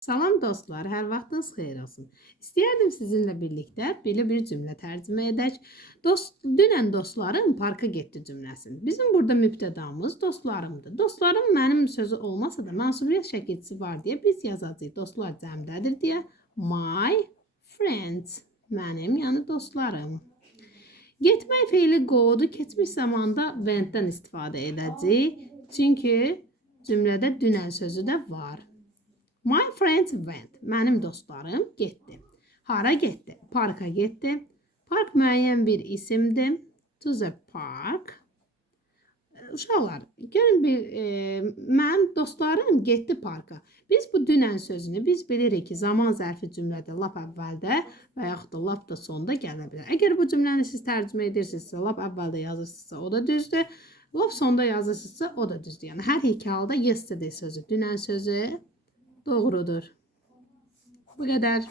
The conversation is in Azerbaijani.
Salam dostlar, hər vaxtınız xeyir olsun. İstəyərdim sizinlə birlikdə belə bir cümlə tərcümə edək. Dünən dostlarım parka getdi cümləsini. Bizim burada mübtədamız dostlarımdır. Dostlarım mənim sözü olmasa da mənsubiyyət şəkilçisi var deyə biz yazacağıq. Dostlar cəmdədir deyə my friends, mənim, yəni dostlarım. Getmək feili go'du keçmiş zamanda went'dən istifadə edəcəyik. Çünki cümlədə dünən sözü də var. My friends went. Mənim dostlarım getdi. Hara getdi? Parka getdi. Park müəyyən bir isimdir. To the park. Uşaqlar, görün mənim dostlarım getdi parka. Biz bu dünən sözünü biz bilirik ki, zaman zərfi cümlədə lap əvvəldə və yaxud da lap da sonda gələ bilər. Əgər bu cümləni siz tərcümə edirsinizsə, lap əvvəldə yazırsınızsa, o da düzdür. Lap sonda yazırsınızsa, o da düzdür. Yəni hər iki halda yesterday sözü, dünən sözü doğrudur. Bu qədər.